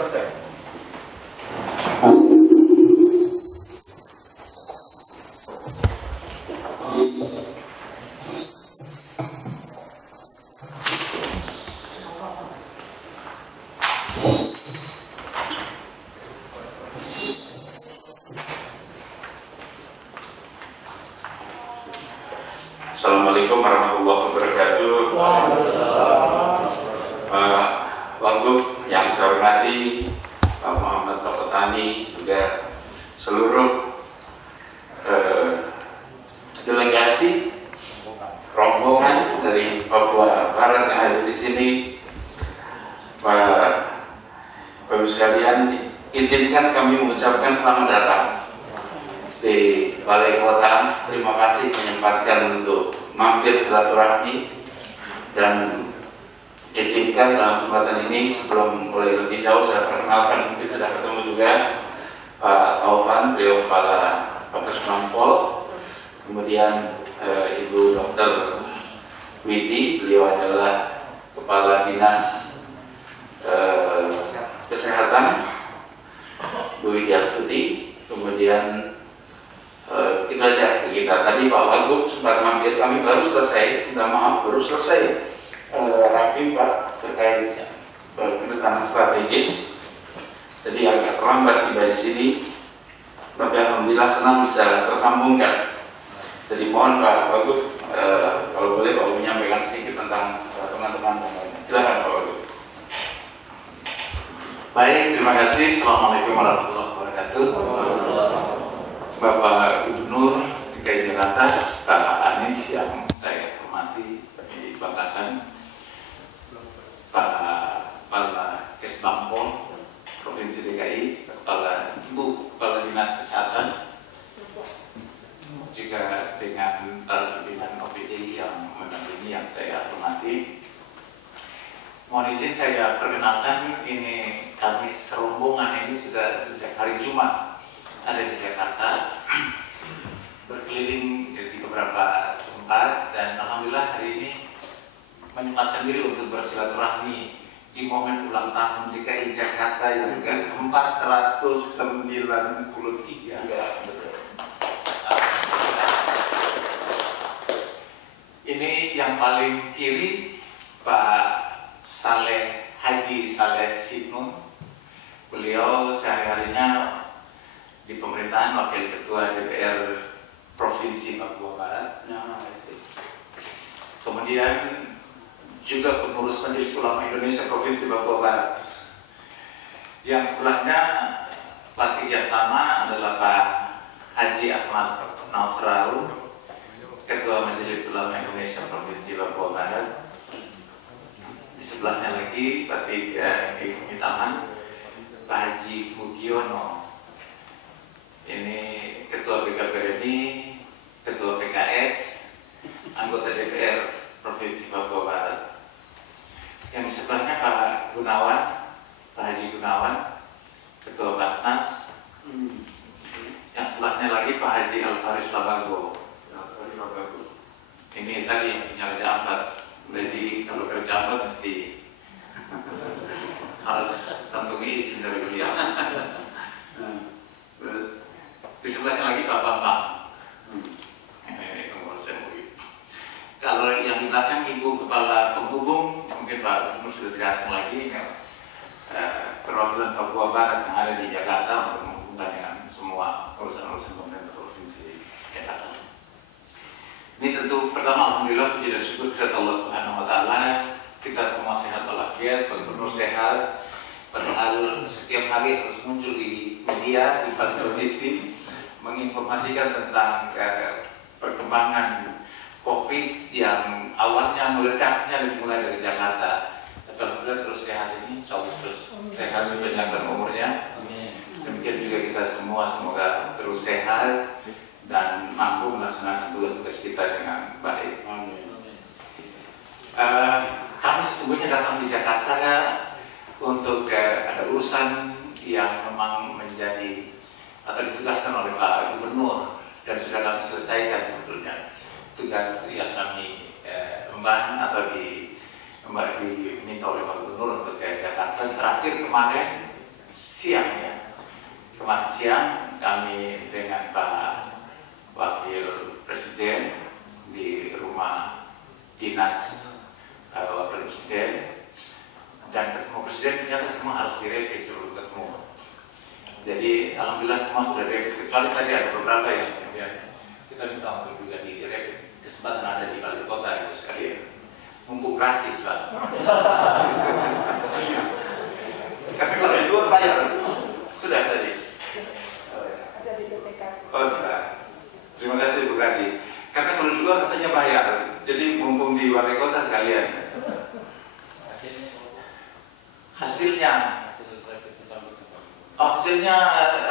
selesai. Assalamualaikum warahmatullahi wabarakatuh. Wagub yang saya hormati, Pak Muhammad Pak Petani, juga seluruh delegasi rombongan dari Papua Barat yang ada di sini, Bapak sekalian, izinkan kami mengucapkan selamat datang di Balai Kota. Terima kasih menyempatkan untuk mampir silaturahmi, dan izinkan dalam kesempatan ini sebelum mulai lebih jauh saya perkenalkan, mungkin sudah ketemu juga Pak Taufan, beliau Kepala Bapak Sunampol, kemudian Ibu Dr. Widi, beliau adalah Kepala Dinas Kesehatan, Bu Widya Stuti, kemudian itu aja kita tadi Pak Wagub sempat mampir, kami baru selesai, minta maaf baru selesai rapi Pak terkait keretanan strategis, jadi agak terlambat tiba di sini, tapi alhamdulillah senang bisa tersambungkan. Jadi mohon Pak Wagub kalau boleh Pak menyampaikan sedikit tentang teman-teman yang lain. Silakan Pak Wagub. Baik, terima kasih. Assalamualaikum warahmatullahi wabarakatuh. Bapak Gubernur DKI Jakarta, Pak Anies yang saya hormati, kami banggakan, Pak Kepala Kesbangpol Provinsi DKI, Ibu Kepala Dinas Kesehatan, juga dengan para pimpinan OPD yang mendampingi yang saya hormati. Mohon izin saya perkenalkan, ini kami serombongan ini sudah sejak hari Jumat ada di Jakarta, berkeliling di beberapa tempat, dan alhamdulillah hari ini menyempatkan diri untuk bersilaturahmi di momen ulang tahun DKI Jakarta yang ke-493. Ya, betul. Ini yang paling kiri Pak Haji Saleh Sidnun. Beliau sehari-harinya di pemerintahan Wakil Ketua DPR Provinsi Papua Barat. Kemudian juga pengurus Majelis Ulama Indonesia Provinsi Papua Barat. Yang sebelahnya Pak yang sama adalah Pak Haji Ahmad Nasraul, Ketua Majelis Ulama Indonesia Provinsi Papua Barat. Di sebelahnya lagi Pak Ibu Taman, Pak Haji Mugiono. Ini Ketua BKPRI, Ketua PKS, anggota DPR Provinsi Papua Barat. Yang sebelahnya Pak Gunawan, Pak Haji Gunawan, Ketua Basnas. Yang sebelahnya lagi Pak Haji Alfaris Labago. Ini tadi yang punya Raja Ampat. Jadi kalau kerja Ampat mesti harus kantongi izin dari beliau. Di sebelahnya lagi Pak Bambang. Kalau yang di belakang Ibu Kepala Penghubung, mungkin Pak Gubernur sudah tidak asing lagi, perwakilan Papua Barat yang ada di Jakarta untuk menghubungkan dengan semua urusan-urusan pemerintah Provinsi Jakarta. Ini tentu pertama alhamdulillah puji dan syukur kepada Allah Subhanahu wa taala, kita semua sehat walafiat, Pak Gubernur sehat. Padahal setiap hari harus muncul di media, di televisi, menginformasikan tentang perkembangan COVID yang awalnya meledaknya dimulai dari Jakarta. Tapi alhamdulillah terus sehat ini, insya Allah terus sehat dan panjang umurnya. Demikian juga kita semua semoga terus sehat dan mampu melaksanakan tugas-tugas kita dengan baik. Kami sesungguhnya datang di Jakarta untuk ada urusan yang memang menjadi atau ditugaskan oleh Pak Gubernur dan sudah kami selesaikan sebetulnya tugas yang kami emban atau diminta oleh Pak Gubernur untuk ke Jakarta. Terakhir kemarin siang ya. Kemarin siang kami dengan Pak Wakil Presiden di rumah dinas Wakil Presiden, dan ketemu Presiden ternyata semua harus direpit sebelum ketemu. Jadi alhamdulillah semua sudah direpit, kecuali tadi ada beberapa yang kita minta untuk juga direpit. Kesempatan ada di Wali Kota itu sekalian, mumpung gratis Pak. Tapi kalau di luar bayar, sudah tadi. Ada di BPK. Oh sudah. Terima kasih Bu Gadis. Karena kalau di luar katanya bayar, jadi mumpung di Wali Kota sekalian. Hasilnya, hasilnya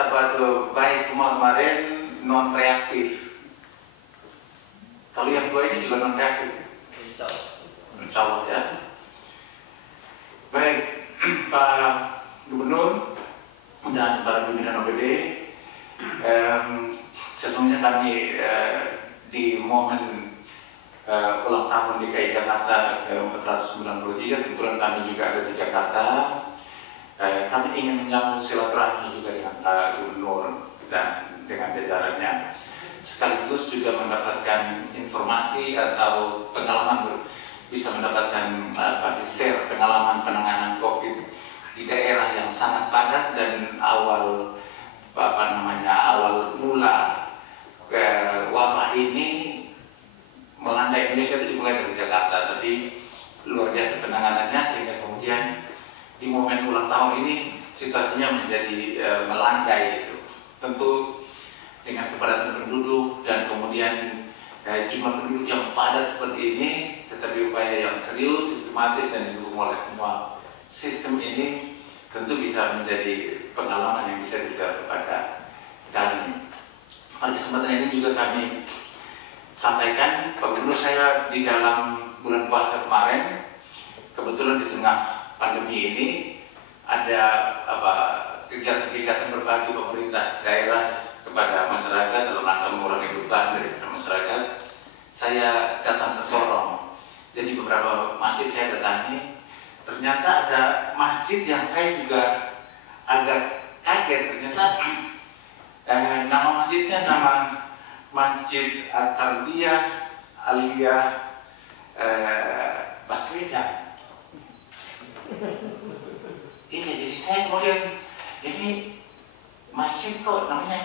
apa tuh, baik semua kemarin, non reaktif. Kalau yang dua ini juga non reaktif. Insya Allah ya. Baik, Pak Gubernur dan para pimpinan OPD, sesungguhnya kami di momen ulang tahun DKI Jakarta ke-493, kebetulan kami juga ada di Jakarta. Kami ingin menyambung silaturahmi juga dengan Pak Gubernur dan dengan jajarannya, sekaligus juga mendapatkan informasi atau pengalaman, bisa mendapatkan share pengalaman penanganan COVID di daerah yang sangat padat dan awal mula wabah ini melanda Indonesia itu dimulai dari Jakarta, tapi luar biasa penanganannya sehingga kemudian di momen ulang tahun ini situasinya menjadi melandai gitu. Tentu dengan kepadatan penduduk dan kemudian jumlah penduduk yang padat seperti ini, tetapi upaya yang serius, sistematis dan didukung oleh semua sistem ini tentu bisa menjadi pengalaman yang bisa dishare kepada kami. Pada kesempatan ini juga kami sampaikan, Pak Gubernur, saya di dalam bulan puasa kemarin, kebetulan di tengah pandemi ini ada kegiatan-kegiatan berbagi pemerintah daerah kepada masyarakat dalam rangka mengurangi beban dari masyarakat. Saya datang ke Sorong, jadi beberapa masjid saya datangi. Ternyata ada masjid yang saya juga agak kaget. Ternyata nama masjidnya nama Masjid At-Tarbiyah Aliyah Baswedan. Ini jadi saya kemudian, ini masjid kok namanya,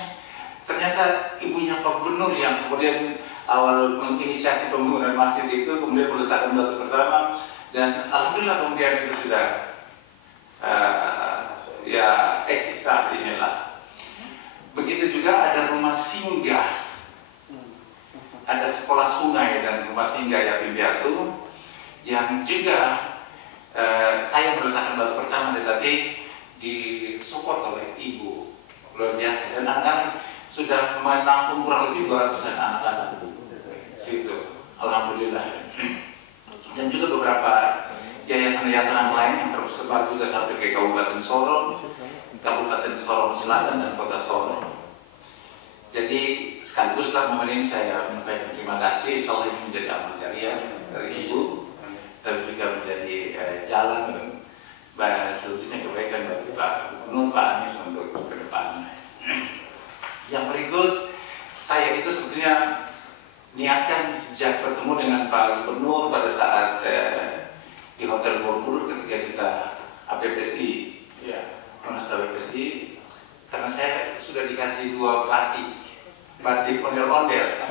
ternyata ibunya Pak Gubernur yang kemudian awal menginisiasi pembangunan masjid itu, kemudian meletakkan batu pertama, dan alhamdulillah kemudian itu sudah ya eksis saat ini lah. Begitu juga ada rumah singgah, ada sekolah sungai dan rumah singgah yatim piatu yang juga saya meletakkan batu pertama, tetapi disupport oleh ibu luar biasa, dan anak-anak sudah menampung kurang lebih 200-an anak-anak situ, alhamdulillah. Dan juga beberapa yayasan-yayasan lain yang tersebar juga sampai ke Kabupaten Sorong, Kabupaten Sorong Selatan dan Kota Sorong. Jadi sekaliguslah momen ini saya menyampaikan terima kasih. Insya Allah ini menjadi amal jariah dari ibu, dan juga menjadi jalan selanjutnya kebaikan bagi Pak Gubernur, Pak Anies untuk ke depan. Yang berikut, saya itu sebetulnya niatkan sejak bertemu dengan Pak Gubernur pada saat di Hotel Borobudur ketika kita APPSI, ya, Pronas APPSI, karena saya sudah dikasih 2 batik ondel-ondel.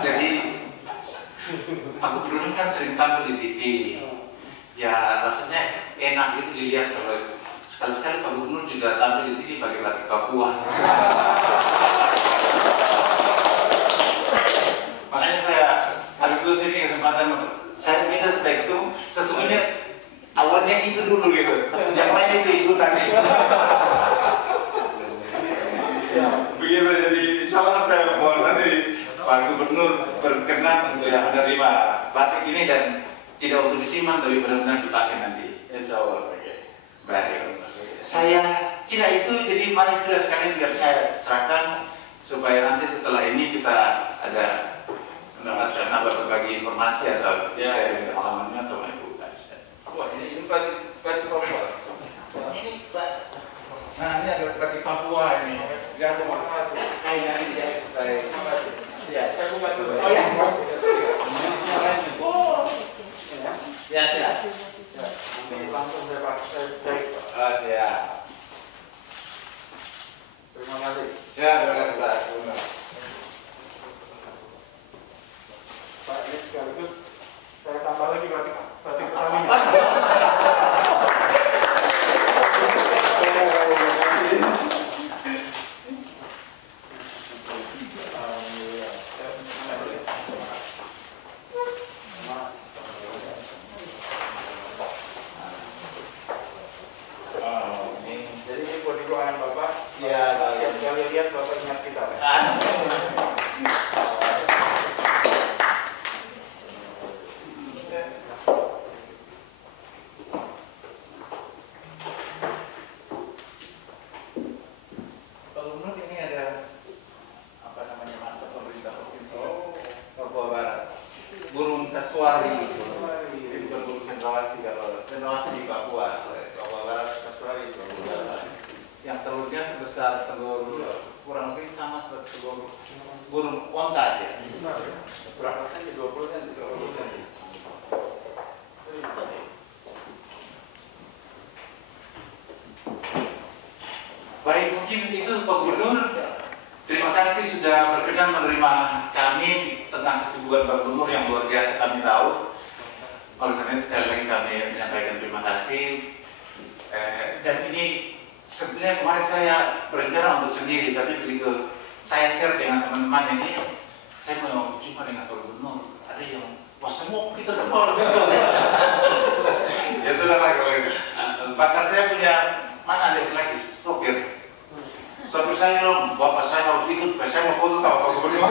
Jadi Pak Gubernur kan sering tampil di TV, ya rasanya enak itu dilihat kalau sekali-sekali Pak Gubernur juga tampil di TV pakai batik Papua. Makanya saya sekaligus ini kesempatan saya minta supaya itu sesungguhnya awalnya itu dulu gitu, yang lain itu ikutan. Begitu, jadi insya Allah saya mohon nanti Pak Gubernur berkenan untuk menerima batik ini dan tidak untuk disimpan tapi benar-benar dipakai nanti, insya Allah. Baik, saya kira itu, jadi mari sudah sekalian biar saya serahkan supaya nanti setelah ini kita ada mendapatkan berbagi informasi atau sharing pengalamannya sama Ibu. Wah, ini batik Papua. Ini Nah ini ada bagi Papua ini. Ya semua. Kayaknya ini ya. Baik. Ya, saya buka dulu. Oh ya. Oh. Ya, ya. Ini langsung saya cek. Ya. Terima kasih. Ya, terima kasih Pak. Pak, ini sekaligus saya tambah lagi berarti petani. Jadi ini buat di ruangan Bapak. Ya, Tiap kali lihat Bapak ingat kita. Pak Gubernur ini ada apa namanya master pemerintah provinsi Papua Barat. Burung kasuari. Ini bukan burung cendrawasih kalau cendrawasih di Papua. Papua Barat kasuari itu. Yang telurnya sebesar telur kurang lebih sama seperti telur burung onta aja. Berapa saja 20 kan? 20 kan. Baik, mungkin itu Pak Gubernur. Terima kasih sudah berkenan menerima kami tentang kesibukan Pak Gubernur yang luar biasa kami tahu. Oleh karena itu sekali lagi kami menyampaikan terima kasih. Dan ini sebenarnya kemarin saya berencana untuk sendiri, tapi begitu saya share dengan teman-teman ini, saya mau jumpa dengan Pak Gubernur. Ada yang wah semua kita semua harus itu. Ya sudah lah kalau itu. Bahkan saya punya mana ada lagi sopir. Sopir saya dong, bapak saya harus ikut, saya mau foto sama Pak Gubernur.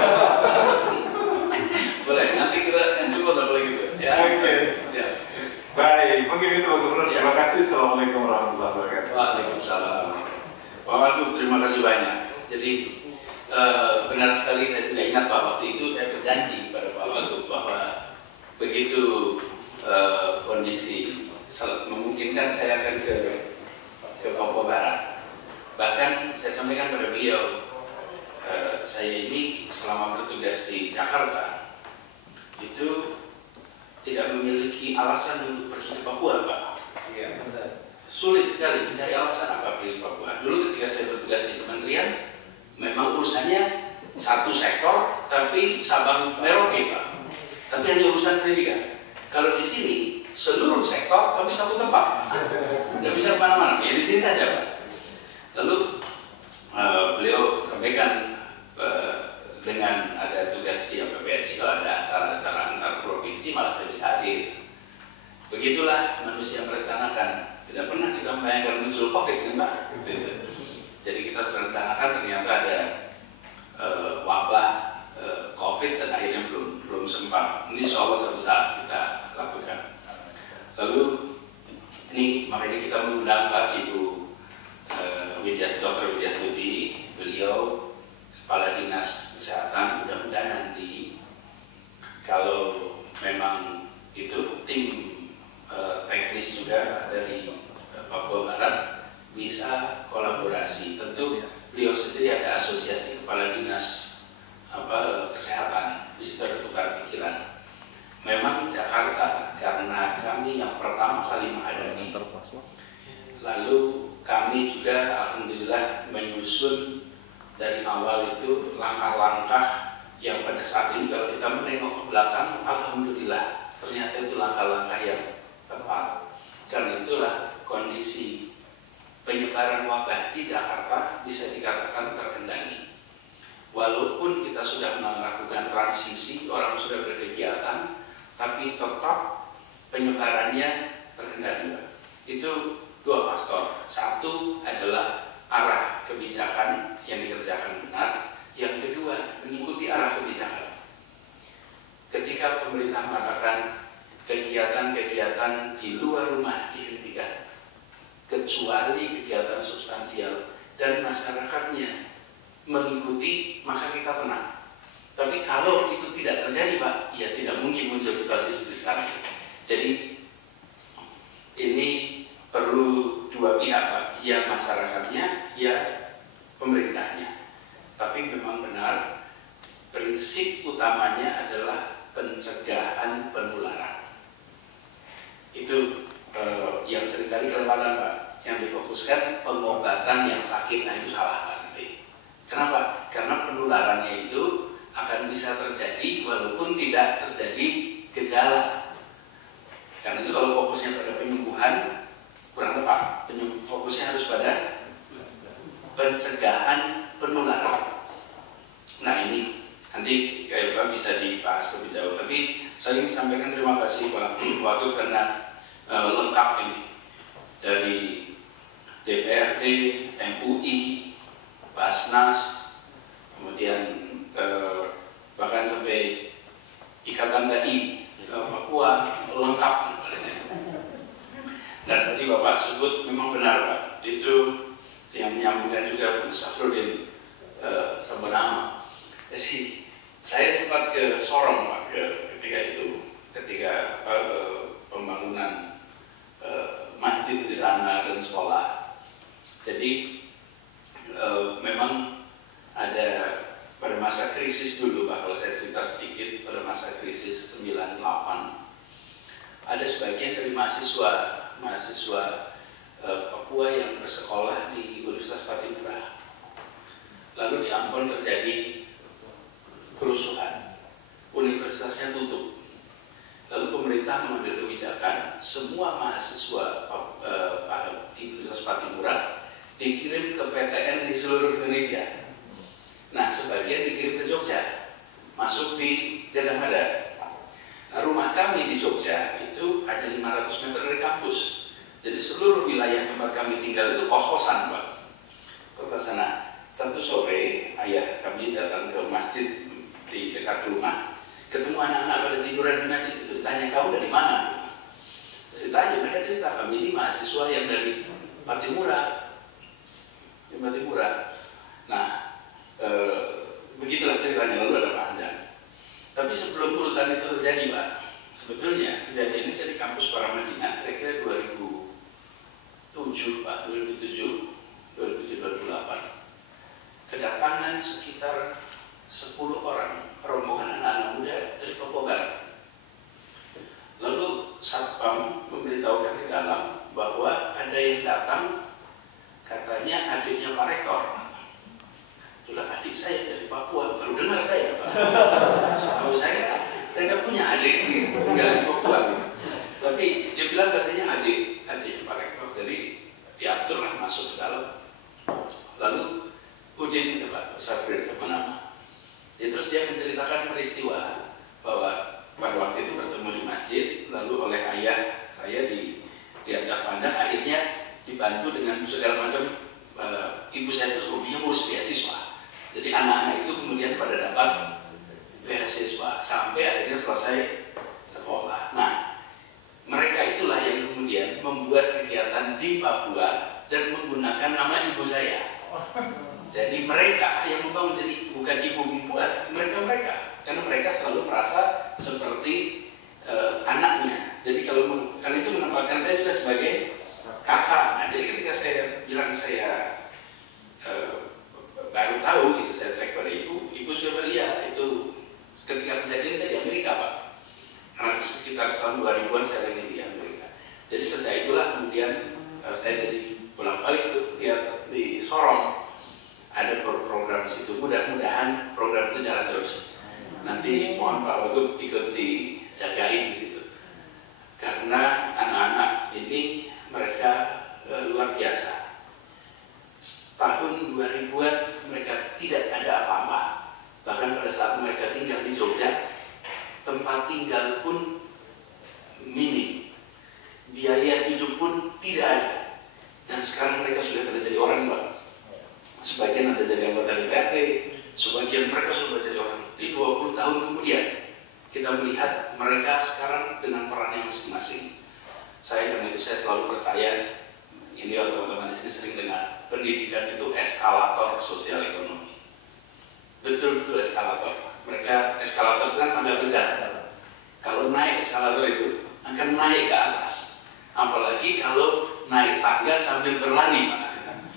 Boleh, nanti kita coba tak boleh gitu. Ya. Oke. Ya. Baik, mungkin itu Pak Gubernur. Terima kasih. Assalamualaikum warahmatullahi wabarakatuh. Waalaikumsalam. Pak Wagub, terima kasih banyak. Jadi benar sekali, saya tidak ingat Pak, waktu itu saya berjanji pada Pak Wagub bahwa begitu kondisi memungkinkan saya akan ke Papua Barat. Bahkan saya sampaikan pada beliau, saya ini selama bertugas di Jakarta itu tidak memiliki alasan untuk pergi ke Papua, Pak. Iya, benar. Sulit sekali mencari alasan apa pergi ke Papua. Dulu ketika saya bertugas di kementerian, memang urusannya satu sektor, tapi Sabang Merauke, Pak. Tapi hanya urusan pendidikan. Kalau di sini seluruh sektor, tapi satu tempat, nggak bisa kemana-mana. Ya di sini saja, Pak. Lalu beliau sampaikan dengan ada tugas di APBSI, kalau ada acara-acara antar provinsi malah saya bisa hadir. Begitulah manusia merencanakan. Tidak pernah kita membayangkan muncul COVID, kan Pak? Jadi kita merencanakan ternyata ada wabah COVID dan akhirnya belum sempat. Ini insya Allah suatu saat kita lakukan. Lalu ini makanya kita mengundang Pak Ibu Dr. Widya Stuti, beliau Kepala Dinas Kesehatan. Mudah-mudahan nanti kalau memang itu tim teknis juga dari Papua Barat bisa kolaborasi. Tentu beliau sendiri ada asosiasi kepala dinas kesehatan, di situ ada tukar pikiran. Memang Jakarta karena kami yang pertama kali menghadapi, lalu kami juga alhamdulillah menyusun dari awal itu langkah-langkah yang pada saat ini kalau kita menengok ke belakang, alhamdulillah ternyata itu langkah-langkah yang tepat. Karena itulah kondisi penyebaran wabah di Jakarta bisa dikatakan terkendali. Walaupun kita sudah melakukan transisi, orang sudah berkegiatan, tapi tetap penyebarannya terkendali. Itu dua faktor. Satu adalah arah kebijakan yang dikerjakan benar. Yang kedua, mengikuti arah kebijakan. Ketika pemerintah mengatakan kegiatan-kegiatan di luar rumah dihentikan, kecuali kegiatan substansial dan masyarakatnya mengikuti, maka kita tenang. Tapi kalau itu tidak terjadi, Pak, ya tidak mungkin muncul situasi seperti sekarang. Jadi ini perlu dua dua pihak Pak, ya masyarakatnya, ya pemerintahnya. Tapi memang benar, prinsip utamanya adalah pencegahan penularan. Itu yang seringkali kelewatan Pak, yang difokuskan pengobatan yang sakit, nah itu salah Pak. Kenapa? Karena penularannya itu akan bisa terjadi walaupun tidak terjadi gejala. Karena itu kalau fokusnya pada penyembuhan kurang tepat. Fokusnya harus pada pencegahan penularan. Nah ini nanti Pak bisa dibahas lebih jauh. Tapi saya ingin sampaikan terima kasih Pak waktu karena lengkap ini dari DPRD, MUI, Basnas, kemudian bahkan sampai Ikatan TI Papua lengkap. Dan tadi Bapak sebut memang benar Pak, itu yang menyambungkan juga Bung Safrudin Sambenama. Jadi saya sempat ke Sorong Pak ketika pembangunan masjid di sana dan sekolah. Jadi memang ada pada masa krisis dulu Pak, kalau saya cerita sedikit, pada masa krisis 98 ada sebagian dari mahasiswa Papua yang bersekolah di Universitas Patimura. Lalu di Ambon terjadi kerusuhan, universitasnya tutup. Lalu pemerintah mengambil kebijakan semua mahasiswa di Universitas Patimura dikirim ke PTN di seluruh Indonesia. Nah, sebagian dikirim ke Jogja, masuk di Gajah Mada. Nah, rumah kami di Jogja itu hanya 500 meter dari kampus. Jadi seluruh wilayah tempat kami tinggal itu kos-kosan, Pak. Kos-kosan. Nah, satu sore ayah kami datang ke masjid di dekat rumah, ketemu anak-anak pada tiduran di masjid itu. Tanya, kamu dari mana? Saya tanya, mereka cerita kami ini mahasiswa yang dari Patimura. Nah, begitulah ceritanya, lalu ada panjang. Tapi sebelum urutan itu terjadi Pak, sebetulnya kejadian ini saya di kampus Paramadina kira-kira 2007 Pak, 2007-2008. Kedatangan sekitar 10 orang rombongan anak-anak muda dari Papua Barat. Lalu Satpam memberitahukan di dalam bahwa ada yang datang, katanya adiknya Pak Rektor. Itulah adik saya dari Papua, baru dengar saya Pak. Setahu saya nggak punya adik tinggal di Papua. Tapi dia bilang katanya adiknya Pak Rektor, jadi diaturlah masuk ke dalam. Lalu ujian itu Pak, Safrudin Sambenama. Terus dia menceritakan peristiwa bahwa pada waktu itu bertemu di masjid, lalu oleh ayah saya diajak panjang, akhirnya dibantu dengan segala macam. Ibu saya itu hobinya ngurus beasiswa, jadi anak-anak itu kemudian pada dapat beasiswa sampai akhirnya selesai sekolah. Nah, mereka itulah yang kemudian membuat kegiatan di Papua dan menggunakan nama ibu saya. Jadi mereka yang membangun, jadi bukan ibu membuat, mereka karena mereka selalu merasa seperti anaknya. Jadi kalau itu menempatkan saya juga sebagai kakak. Nah, jadi ketika saya bilang saya baru tahu gitu, saya cek pada ibu juga bilang iya, itu ketika kejadian saya di Amerika Pak. Karena sekitar tahun 2000-an saya lagi di Amerika. Jadi sejak itulah kemudian saya jadi bolak-balik di Sorong. Ada program situ, mudah-mudahan program itu jalan terus. Nanti mohon Pak Wagub ikut dijagain di situ. Karena anak-anak ini mereka luar biasa. Tahun 2000-an mereka tidak ada apa-apa. Bahkan pada saat mereka tinggal di Jogja, tempat tinggal pun minim, biaya hidup pun tidak ada. Dan sekarang mereka sudah pada jadi orang Pak. Sebagian ada jadi anggota DPRD, sebagian mereka sudah jadi orang. Di 20 tahun kemudian kita melihat mereka sekarang dengan perannya masing-masing. Karena itu saya selalu percaya, ini teman-teman di sini sering dengar, pendidikan itu eskalator sosial ekonomi. Betul-betul eskalator. Mereka eskalator itu kan tangga besar. Kalau naik eskalator itu akan naik ke atas. Apalagi kalau naik tangga sambil berlari, Pak.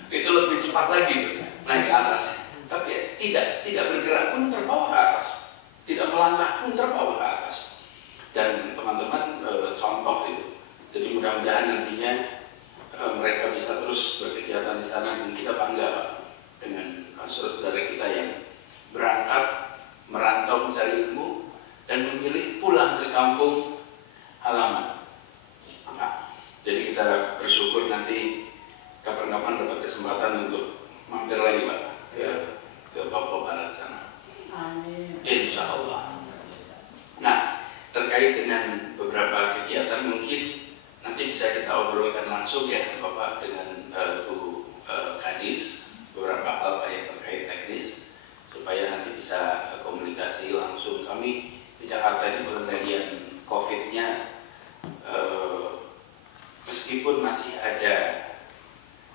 Itu lebih cepat lagi naik ke atasnya. Tapi tidak bergerak pun terbawa ke atas, tidak melangkah pun terbawa ke atas. Dan teman-teman contoh itu. Jadi mudah-mudahan nantinya mereka bisa terus berkegiatan di sana, dan kita bangga, Pak, dengan saudara-saudara kita yang berangkat merantau mencari ilmu dan memilih pulang ke kampung halaman. Nah, jadi kita bersyukur nanti kapan-kapan dapat kesempatan untuk mampir lagi, Pak, ke Papua Barat sana. Amin. Insya Allah. Nah, terkait dengan beberapa kegiatan mungkin nanti bisa kita obrolkan langsung ya, Bapak, dengan Bu Kadis, beberapa hal yang terkait teknis, supaya nanti bisa komunikasi langsung. Kami di Jakarta ini pengendalian COVID-nya, meskipun masih ada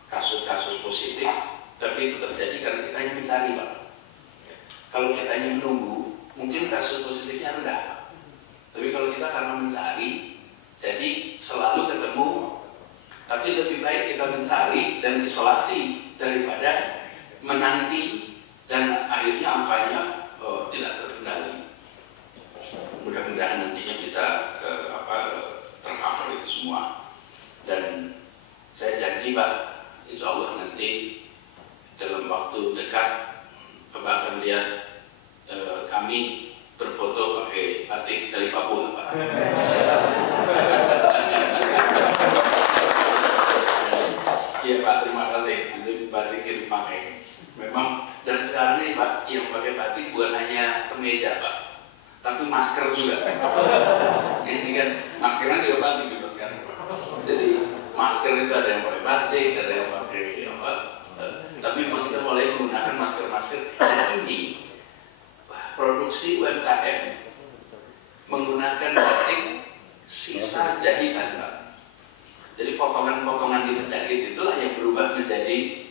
kasus-kasus positif, tapi itu terjadi karena kita hanya mencari, Pak. Kalau kita hanya menunggu, mungkin kasus positifnya rendah. Tapi kalau kita karena mencari, jadi selalu ketemu. Tapi lebih baik kita mencari dan isolasi daripada menanti dan akhirnya angkanya tidak terkendali. Mudah-mudahan nantinya bisa tercover itu semua. Dan saya janji, Pak, insya Allah nanti dalam waktu dekat Bapak akan lihat kami berfoto pakai batik dari Papua, Pak. Iya, Pak, terima kasih. Nanti batik ini pakai. Memang dan sekarang ini, Pak, yang pakai batik bukan hanya kemeja, Pak, tapi masker juga. Ini kan maskernya juga batik juga sekarang, Pak. Jadi masker itu ada yang pakai batik, ada yang pakai apa. Tapi memang kita mulai menggunakan masker-masker. Dan ini produksi UMKM menggunakan batik sisa jahitan, Pak. Jadi potongan-potongan di penjahit itulah yang berubah menjadi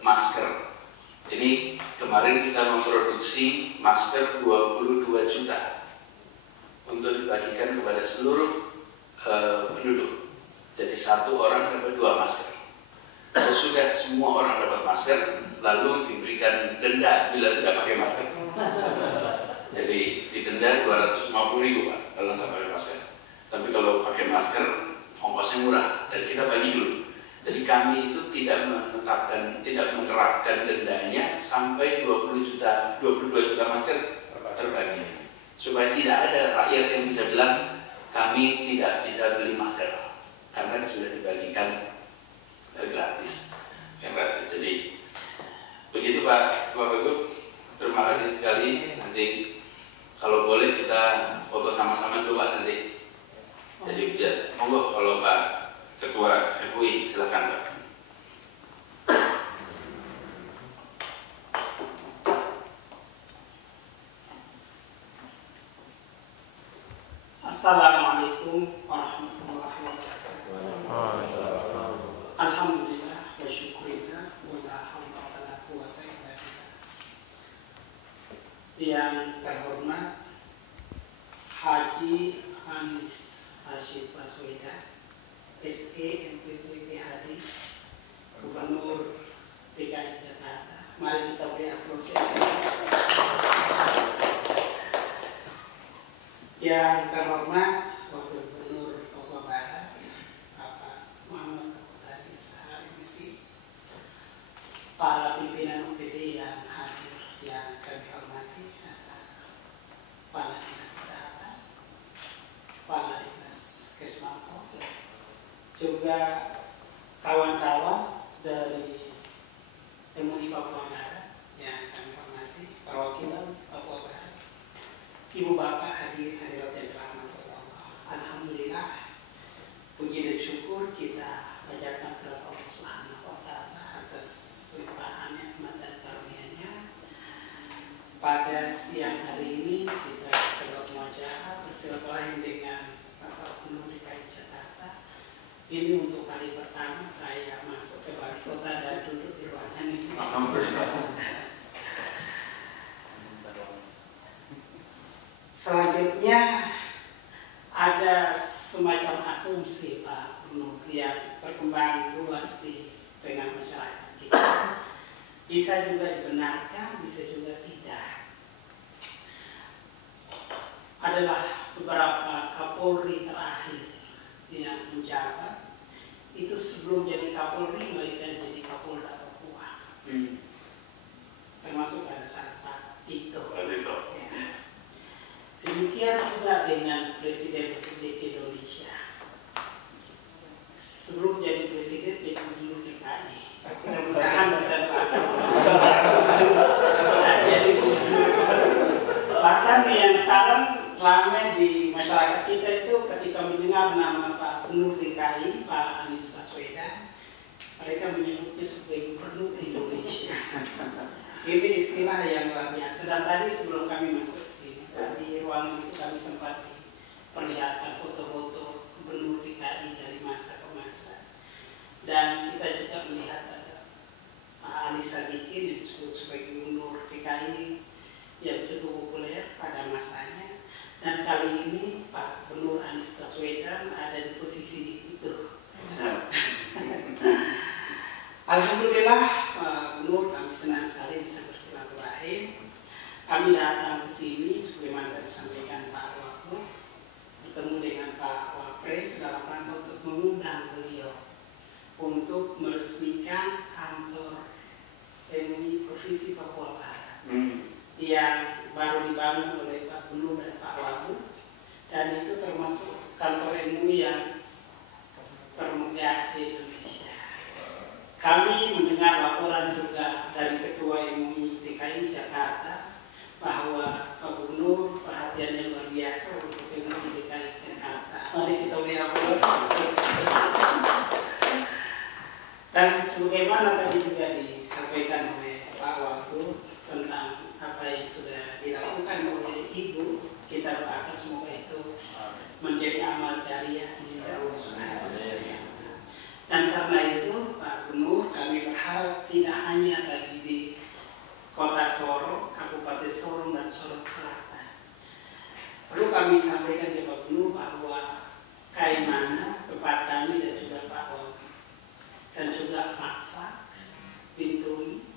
masker. Ini kemarin kita memproduksi masker 22 juta untuk dibagikan kepada seluruh penduduk. Jadi satu orang dapat 2 masker. Sesudah semua orang dapat masker, lalu diberikan denda bila tidak pakai masker. Jadi didenda 250.000, Pak, kalau nggak pakai masker. Tapi kalau pakai masker, ongkosnya murah dan kita bagi dulu. Jadi kami itu tidak menerapkan dendanya sampai 22 juta masker terbagi, supaya tidak ada rakyat yang bisa bilang kami tidak bisa beli masker karena sudah dibagikan gratis, yang gratis. Jadi begitu, Pak Wagub. Terima kasih sekali. Nanti kalau boleh kita foto sama-sama dulu, Pak, nanti. Jadi biar monggo kalau Pak Ketua MUI silakan, Pak. Assalamualaikum warahmatullahi wabarakatuh. Alhamdulillah wa syukurillah wa la haula wa la quwwata illa billah. Yang terhormat Haji Anies Rashid Baswedan, SE MPPPHD, Gubernur DKI Jakarta. Mari kita beri aplaus. Yang terhormat Wakil Gubernur Papua Barat, Bapak Muhammad Al-Misi, para pimpinan UPD yang hadir yang kami hormati, Kepala Dinas Kesehatan, Kepala Dinas Kesmako, juga kawan-kawan dari MUI Papua Barat yang kami hormati, perwakilan Papua Barat, Ibu Bapak hadirat yang dirahmati Allah. Alhamdulillah, puji dan syukur kita panjatkan kepada Allah Subhanahu wa Ta'ala atas limpahan nikmat dan karunia-Nya. Pada siang hari ini kita bersilaturahim dengan Bapak Gubernur DKI Jakarta. Ini untuk kali pertama saya masuk ke Wali Kota dan duduk di ruangan ini. Alhamdulillah. Selanjutnya ada semacam asumsi, Pak Gubernur, yang Bisa juga dibenarkan, bisa juga tidak. Adalah beberapa Kapolri terakhir yang menjabat itu sebelum jadi Kapolri mereka jadi Kapolda Papua. Termasuk pada saat Pak Tito. Ya. Demikian juga dengan Presiden Republik Indonesia. Sebelum jadi presiden dia dulu DKI. Mudah-mudahan jadi bahkan yang sekarang ramai di masyarakat kita itu ketika mendengar nama Pak Gubernur DKI, Pak Anies Baswedan, mereka menyebutnya sebagai Gubernur Indonesia. Ini istilah yang luar biasa. Dan tadi sebelum kami masuk ke sini, di ruangan itu kami sempat perlihatkan foto-foto Gubernur DKI dari masa ke masa. Dan kita juga melihat ada Pak Ali Sadikin yang disebut sebagai Gubernur DKI yang cukup populer pada masanya. Dan kali ini Pak Gubernur Anies Baswedan ada di posisi itu. Alhamdulillah Pak Gubernur, kami senang sekali bisa bersilaturahim. Kami datang ke sini sebagaimana disampaikan Pak Wakil, bertemu dengan Pak Wapres dalam rangka untuk mengundang beliau untuk meresmikan kantor MUI Provinsi Papua Barat yang baru dibangun oleh Pak Gubernur dan Pak Wagub, dan itu termasuk kantor MUI yang termegah di Indonesia. Kami mendengar laporan juga dari Ketua MUI DKI Jakarta bahwa Pak Gubernur perhatiannya luar biasa untuk MUI DKI Jakarta. Mari kita beri aplaus. Dan sebagaimana tadi juga disampaikan oleh Pak Wagub tentang apa yang sudah dilakukan oleh Ibu, kita doakan semoga itu menjadi amal jariah di sisi Allah Subhanahu wa Ta'ala. Dan karena itu Pak Gubernur, kami berharap tidak hanya tadi di Kota Sorong, Kabupaten Sorong dan Sorong Selatan. Perlu kami sampaikan ke Pak Gubernur bahwa Kaimana, tempat kami dan juga Pak Wagub dan juga Fakfak, Bintuni,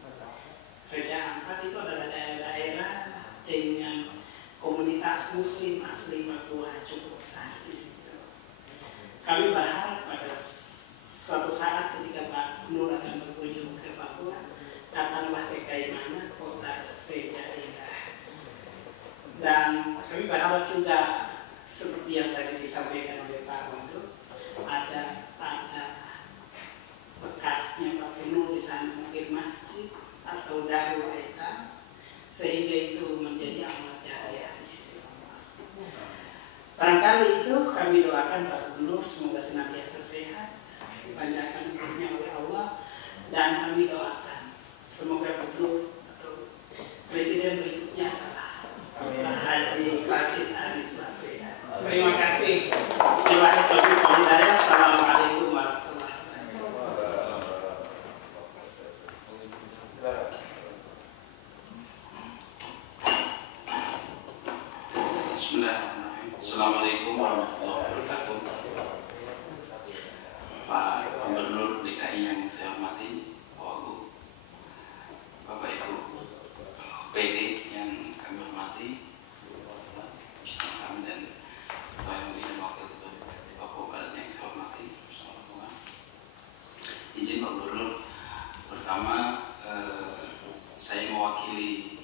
Raja Ampat itu adalah daerah-daerah dengan komunitas Muslim asli Papua cukup besar di situ. Kami berharap pada suatu saat ketika Pak Gubernur akan berkunjung ke Papua, datanglah ke Kaimana, kota senja indah. Dan kami berharap juga seperti yang tadi disampaikan oleh Pak Wagub, ada bekasnya Pak Gubernur di sana mungkin masjid atau darul aitam, sehingga itu menjadi amal jariah di sisi Allah. Barangkali itu kami doakan Pak Gubernur semoga senantiasa sehat, dipanjangkan umurnya oleh Allah, dan kami doakan semoga Gubernur atau Presiden berikutnya adalah Pak Haji Rashid Anies Baswedan. Terima kasih. Assalamualaikum warahmatullahi wabarakatuh. Bismillahirrahmanirrahim. Assalamualaikum warahmatullahi wabarakatuh. Pak Gubernur DKI yang saya hormati, Pak Wagub, Bapak Ibu PD yang kami hormati, bersama kami dan Ketua MUI dan Wakil Ketua DPRD Papua Barat yang saya hormati, bersama Tuhan. Izin Pak Gubernur, pertama saya mewakili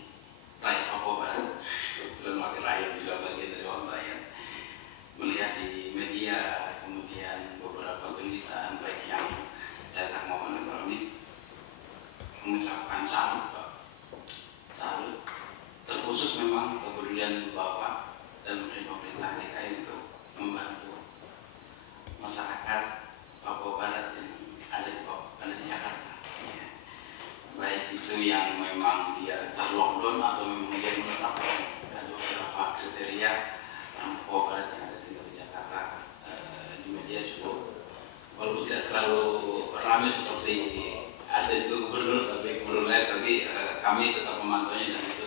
rakyat Papua Barat, dan wakil rakyat juga bagian dari orang rakyat, melihat di media kemudian beberapa tulisan baik yang cetak maupun elektronik mengucapkan salut Pak, salut terkhusus memang kepedulian Bapak dan pemerintah DKI untuk membantu masyarakat Papua Barat yang ada di Jakarta, ya. Baik itu yang memang dia terlockdown atau memang dia menetapkan ada beberapa kriteria Papua Barat yang ada tinggal di Jakarta. Di media cukup, walaupun tidak terlalu ramai seperti ada juga gubernur lain, tapi kami tetap memantaunya dan itu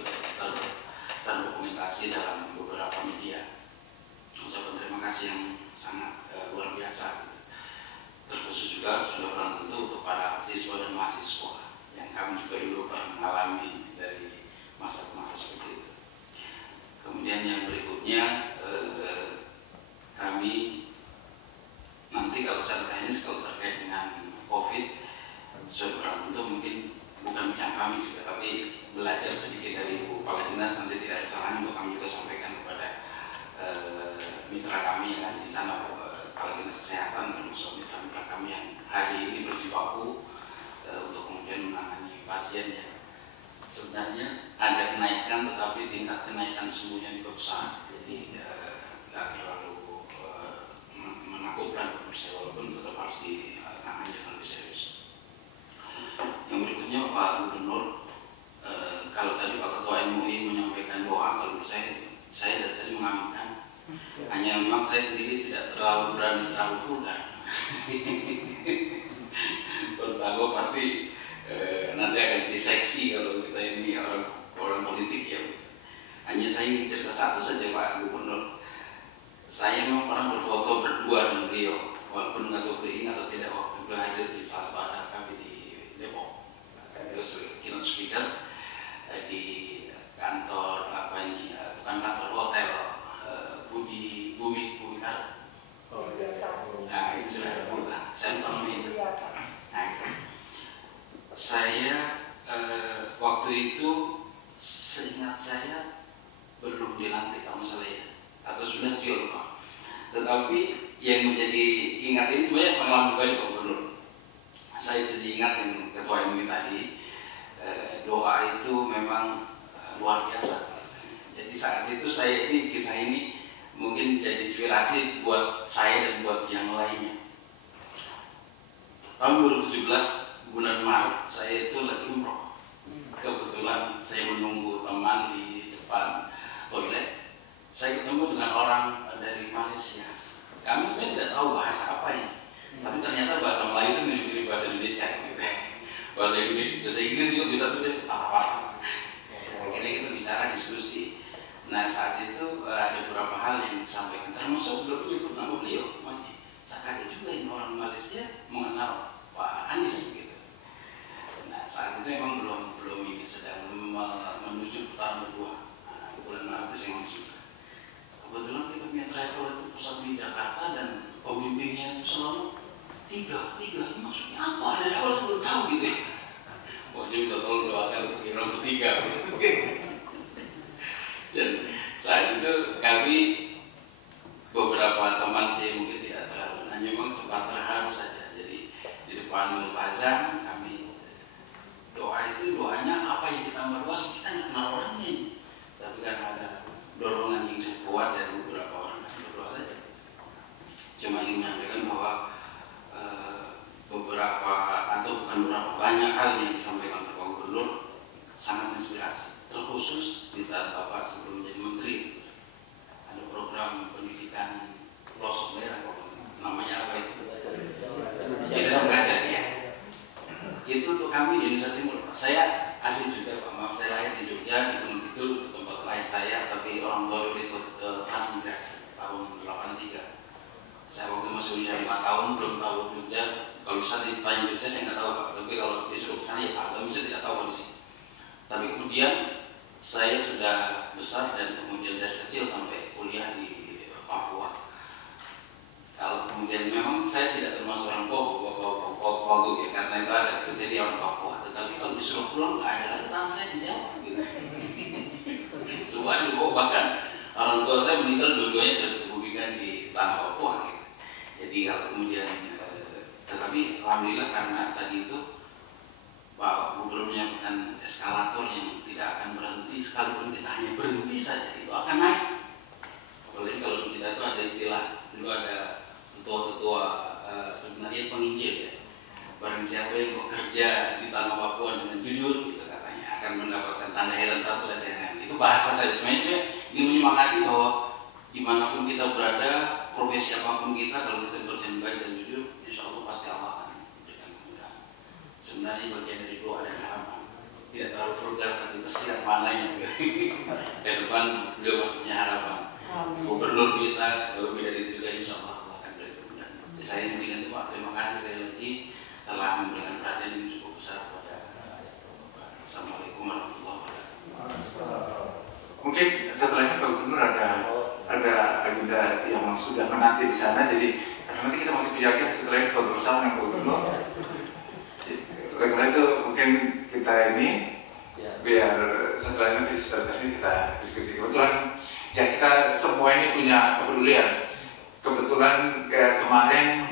terdokumentasi dalam beberapa media. Ucapan terima kasih yang sangat luar biasa. Terkhusus juga sudah berang tentu untuk para siswa dan mahasiswa yang kami juga dulu Kemudian yang berikutnya kami nanti kalau secara teknis kalau terkait dengan COVID, seorang itu mungkin bukan bidang kami juga, tapi belajar sedikit dari Bu Kepala Dinas, nanti tidak ada salahnya untuk kami juga sampaikan kepada mitra kami yang di sana, Kepala Dinas Kesehatan, termasuk mitra-mitra kami yang hari ini berjibaku untuk kemudian menangani pasien ya. Sebenarnya ada kenaikan, tetapi tingkat kenaikan sembuhnya juga besar, jadi tidak terlalu menakutkan menurut saya, walaupun tetap harus ditangani dengan lebih serius. Yang berikutnya Pak Gubernur, kalau tadi Pak Ketua MUI menyampaikan doa, kalau menurut saya dari tadi mengaminkan. Hanya memang saya sendiri tidak terlalu berani terlalu vulgar. Menurut aku pasti nanti akan diseksi kalau kita ini orang politik ya. Hanya saya ingin cerita satu saja Pak Gubernur. Saya memang pernah berfoto berdua dengan beliau, walaupun nggak tahu beliau atau tidak, waktu beliau hadir di salah satu acara kami di Depok. Beliau keynote speaker di kantor bukan kantor hotel Bumi Kar. Nah itu sudah berubah. Saya pernah itu. Nah itu. Saya waktu itu seingat saya belum dilantik kalau salah ya, atau sudah cium Pak. Tetapi yang menjadi ingat ini sebenarnya pengalaman pribadi Pak Gubernur. Saya jadi ingat dengan Ketua MUI tadi, doa itu memang luar biasa. Jadi saat itu saya ini kisah ini mungkin jadi inspirasi buat saya dan buat yang lainnya. Tahun 2017 bulan Maret saya itu lagi umroh. Kebetulan saya menunggu teman di depan toilet. Saya ketemu dengan orang dari Malaysia. Kami sebenarnya tidak tahu bahasa apa ini, tapi ternyata bahasa Melayu itu mirip-mirip bahasa Indonesia. Gitu. Bahasa Inggris juga bisa tuh apa-apa. Akhirnya kita bicara diskusi. Nah saat itu ada beberapa hal yang disampaikan, termasuk belum nama beliau. Saya kaget juga ini orang Malaysia mengenal Pak Anies gitu. Nah saat itu memang belum ini sedang menuju putaran kedua. Bulan Maret saya masuk. Kebetulan kita punya travel itu pusat di Jakarta dan pembimbingnya itu selalu tiga ini maksudnya apa? Dari awal saya belum tahu gitu ya. Pokoknya udah tolong doakan untuk yang bertiga. Dan saat itu kami beberapa teman saya mungkin tidak terlalu, hanya memang sempat terharu saja. Jadi di depan Mulfazam kami doanya apa yang kita berdoa, kita nggak kenal orangnya, tapi kan ada dorongan yang cukup kuat dari beberapa orang yang berdoa saja. Cuma ingin menyampaikan bahwa banyak hal yang disampaikan Pak Gubernur sangat menginspirasi. Terkhusus di saat Bapak sebelum menjadi Menteri ada program pendidikan pelosok daerah, namanya apa itu? Desa Mengajar ya. Itu untuk kami di Indonesia Timur. Saya asli juga Pak, maaf saya lahir di Jogja, di Gunung Kidul, di tempat lain saya, tapi orang tua ikut transmigrasi tahun 83. Saya waktu masih usia 5 tahun belum tahu Jogja. Kalau bisa ditanya Jogja saya nggak tahu Pak, tapi kalau disuruh ke sana ya Pak, kalau bisa tidak tahu kondisi. Tapi kemudian saya sudah besar dan kemudian dari kecil sampai kuliah di Papua. Kalau kemudian memang saya tidak termasuk orang Papua ya, karena itu ada kriteria orang Papua. Tetapi kalau disuruh pulang nggak ada lagi tangan saya di Jawa gitu. Semua di Papua, bahkan orang tua saya meninggal dua-duanya sudah dikuburkan di tanah Papua. Gitu. Jadi kalau kemudian, tetapi alhamdulillah karena tadi itu Pak Gubernur menyampaikan eskalator yang tidak akan berhenti, sekalipun kita hanya berhenti saja itu akan naik. Apalagi kalau kita itu ada istilah, dulu ada ketua-ketua sebenarnya penginjil ya. Barang siapa yang bekerja di tanah Papua dengan jujur, gitu katanya akan mendapatkan tanda heran satu dan lain-lain. Itu bahasa saya sebenarnya ingin menyemangati bahwa dimanapun kita berada, profesi apapun kita, kalau kita bekerja baik dan jujur, insya Allah pasti Allah akan memberikan kemudahan. Sebenarnya bagian dari doa dan harapan. Tidak terlalu vulgar, tapi tersirat mananya. Ke depan beliau maksudnya harapan. Gubernur bisa, lebih dari itu juga insya Allah akan beri kemudahan. Saya ingin itu Pak, terima kasih sekali lagi telah memberikan perhatian yang cukup besar kepada Assalamualaikum warahmatullahi wabarakatuh. Mungkin setelahnya Pak Gubernur ada sana. Jadi karena nanti kita masih yakin setelah kalau bersama yang gubernur. Oleh karena itu mungkin kita ini biar setelah nanti kita diskusi. Kebetulan ya kita semua ini punya kepedulian. Kebetulan kemarin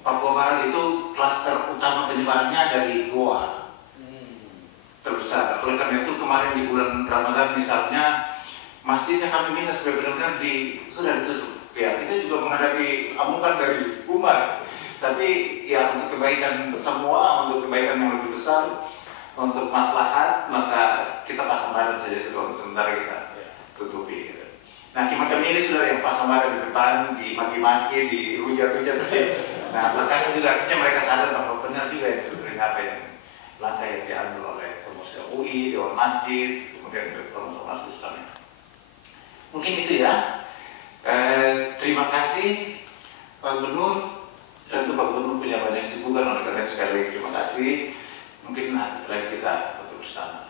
Papua Barat itu klaster utama penyebarannya dari Goa terbesar. Oleh karena itu kemarin di bulan Ramadan misalnya masjidnya kami minta supaya benar-benar sudah ditutup. Ya kita juga menghadapi amukan dari umat. Tapi ya untuk kebaikan semua, untuk kebaikan yang lebih besar, untuk maslahat, maka kita pasang badan saja sebelum sementara kita tutupi. Nah, kami ini sudah yang pasang badan di depan, dimaki-maki, dihujat-hujat. Nah, bahkan juga akhirnya mereka sadar bahwa benar juga itu apa yang langkah yang diambil oleh Pemusya UI, Dewan Masjid, kemudian Komnas Islam. Mungkin itu ya. Terima kasih Pak Gubernur. Tentu Pak Gubernur punya banyak kesibukan, oleh karena sekali lagi terima kasih. Mungkin setelah kita foto bersama.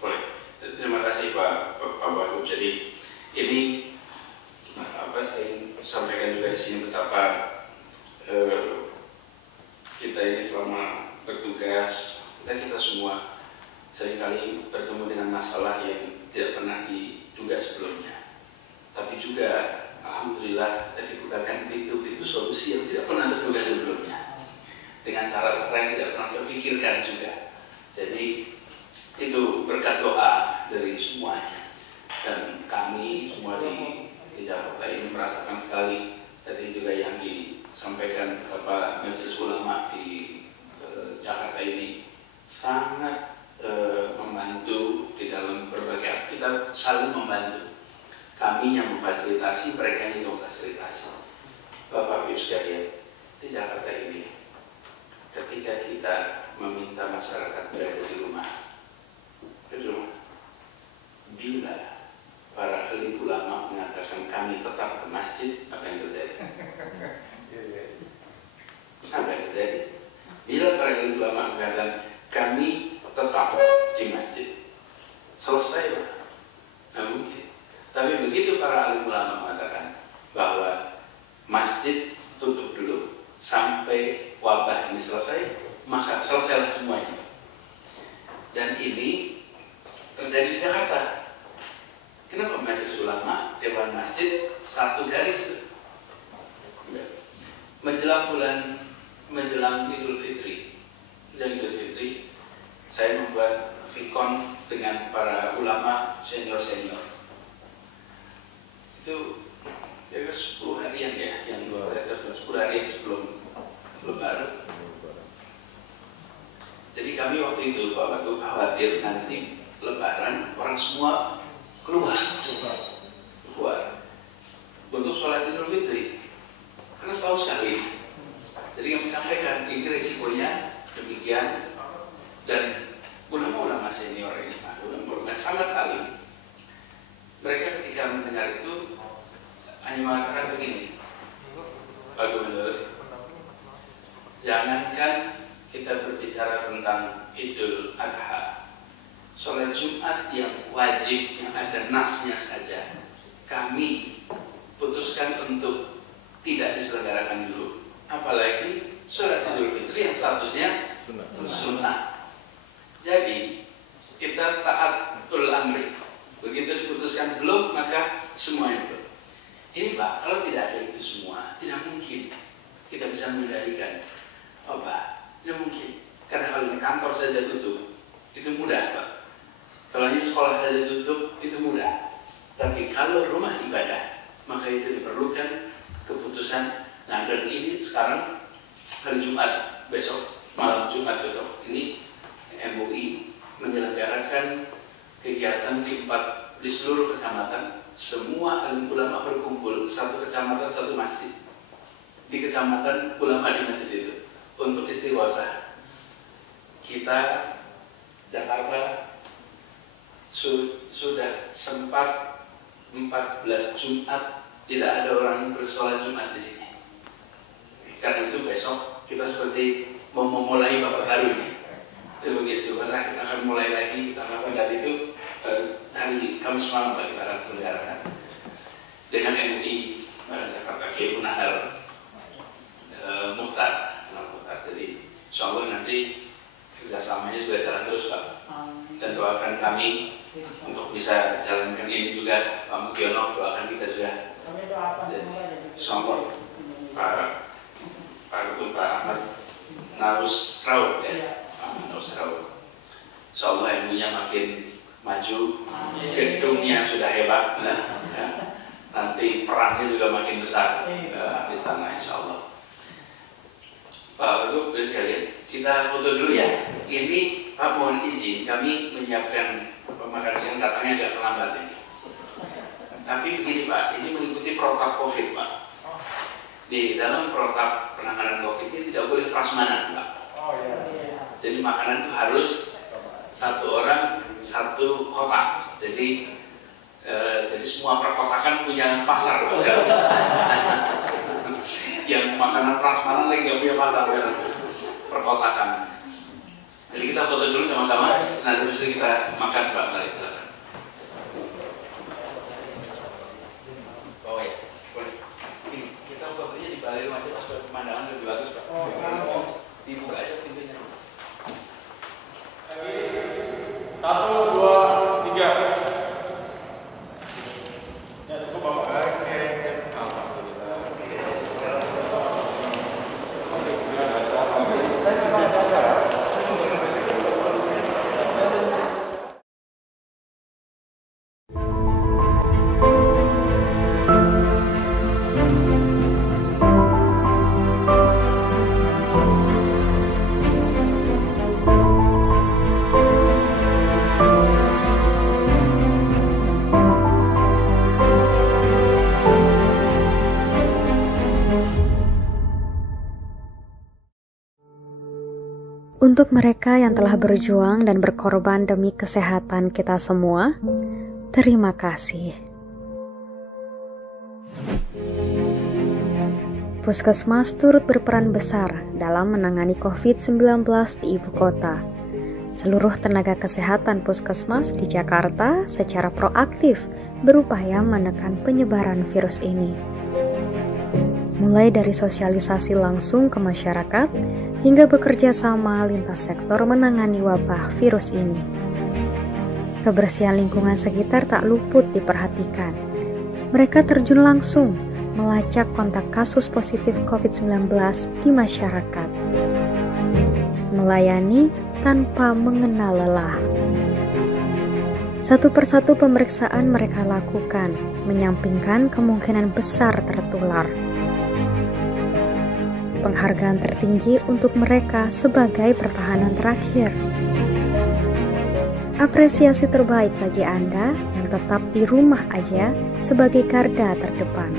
Boleh. Terima kasih Pak Wagub. Jadi ini saya sampaikan juga di sini betapa kita ini selama bertugas kita semua seringkali bertemu dengan masalah yang tidak pernah diduga sebelumnya. Tapi juga alhamdulillah tadi bukakan itu solusi yang tidak pernah terduga sebelumnya dengan cara-cara yang tidak pernah terpikirkan juga. Jadi itu berkat doa dari semuanya, dan kami semua di Jakarta ini merasakan sekali tadi juga yang disampaikan Bapak Majelis Ulama di Jakarta ini sangat membantu di dalam berbagai kita saling membantu. Kami yang memfasilitasi, mereka yang memfasilitasi. Bapak Ibu sekalian, di Jakarta ini ketika kita meminta masyarakat berada di rumah, bila para ahli ulama mengatakan kami tetap ke masjid, apa yang terjadi? Apa yang terjadi? Bila para ahli ulama mengatakan kami tetap di masjid, selesailah. Nah mungkin. Tapi begitu para ahli ulama mengatakan bahwa masjid tutup dulu sampai wabah ini selesai, maka selesailah semuanya. Dan ini terjadi di Jakarta. Kenapa Majelis Ulama, Dewan Masjid satu garis? Menjelang Idul Fitri, saya membuat vikon dengan para ulama senior. Itu ya 10 harian ya, yang 10 hari sebelum Lebaran. Jadi kami waktu itu Pak Wagub khawatir nanti Lebaran orang semua keluar untuk sholat Idul Fitri, karena selalu sekali. Jadi kami sampaikan ini risikonya demikian, dan ulama-ulama senior ini, ulama sangat alim. Mereka ketika mendengar itu hanya mengatakan begini, Pak Gubernur, jangankan kita berbicara tentang Idul Adha, sholat Jumat yang wajib, yang ada nasnya saja, kami putuskan untuk tidak diselenggarakan dulu. Apalagi sholat Idul Fitri yang statusnya sunnah. Jadi kita taatul amri. Begitu diputuskan belum, maka semuanya belum. Ini Pak, kalau tidak ada itu semua, tidak mungkin kita bisa mengendalikan. Oh Pak, tidak mungkin. Karena kalau ini kantor saja tutup, itu mudah Pak. Kalau ini sekolah saja tutup, itu mudah. Tapi kalau rumah ibadah, maka itu diperlukan keputusan. Nah, dan ini sekarang hari Jumat besok, malam Jumat besok, ini MUI menyelenggarakan kegiatan di seluruh kecamatan. Semua alim ulama berkumpul, satu kecamatan satu masjid. Di kecamatan ulama di masjid itu untuk istighosa. Kita Jakarta sudah sempat 14 Jumat tidak ada orang bersolat Jumat di sini. Karena itu besok kita seperti mau memulai babak baru ini. Itu begitu, karena kita akan mulai lagi, kita akan dari itu hari Kamis malam kita akan selenggarakan dengan MUI Jakarta Kiai Mukhtar. Jadi insya Allah nanti kerjasamanya juga jalan terus Pak. Dan doakan kami untuk bisa jalankan ini juga, Pak Mugiono doakan kita juga. Insya Allah Pak Ketua Ahmad Naus Raud ya, Pak Naus Raud. Insya Allah ilmunya makin maju, gedungnya sudah hebat, ya. Nanti perannya juga makin besar di sana insya Allah. Pak Ibu sekalian, kita foto dulu ya. Ini Pak mohon izin, kami menyiapkan makan siang datangnya agak terlambat ini. Tapi begini Pak, ini mengikuti protokol COVID Pak. Di dalam protokol penanganan COVID ini tidak boleh prasmanan Pak. Jadi makanan itu harus satu orang satu kotak. Jadi semua perkotakan punya pasar Pak. Yang makanan prasmanan lagi nggak punya pasar kan? Perkotakan. Jadi kita foto dulu sama-sama, nanti bisa kita makan Pak. Mari silakan. Oh ya, boleh. Ini kita fotonya di balai rumah aja, supaya pemandangan lebih bagus Pak. Dibuka aja pintunya. 1, 2, 3. Ya cukup Bapak. Untuk mereka yang telah berjuang dan berkorban demi kesehatan kita semua, terima kasih. Puskesmas turut berperan besar dalam menangani COVID-19 di ibu kota. Seluruh tenaga kesehatan puskesmas di Jakarta secara proaktif berupaya menekan penyebaran virus ini. Mulai dari sosialisasi langsung ke masyarakat, hingga bekerja sama lintas sektor menangani wabah virus ini. Kebersihan lingkungan sekitar tak luput diperhatikan. Mereka terjun langsung melacak kontak kasus positif COVID-19 di masyarakat. Melayani tanpa mengenal lelah. Satu persatu pemeriksaan mereka lakukan, menyampingkan kemungkinan besar tertular. Penghargaan tertinggi untuk mereka sebagai pertahanan terakhir. Apresiasi terbaik bagi Anda yang tetap di rumah aja sebagai garda terdepan.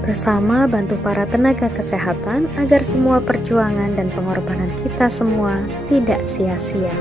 Bersama bantu para tenaga kesehatan agar semua perjuangan dan pengorbanan kita semua tidak sia-sia.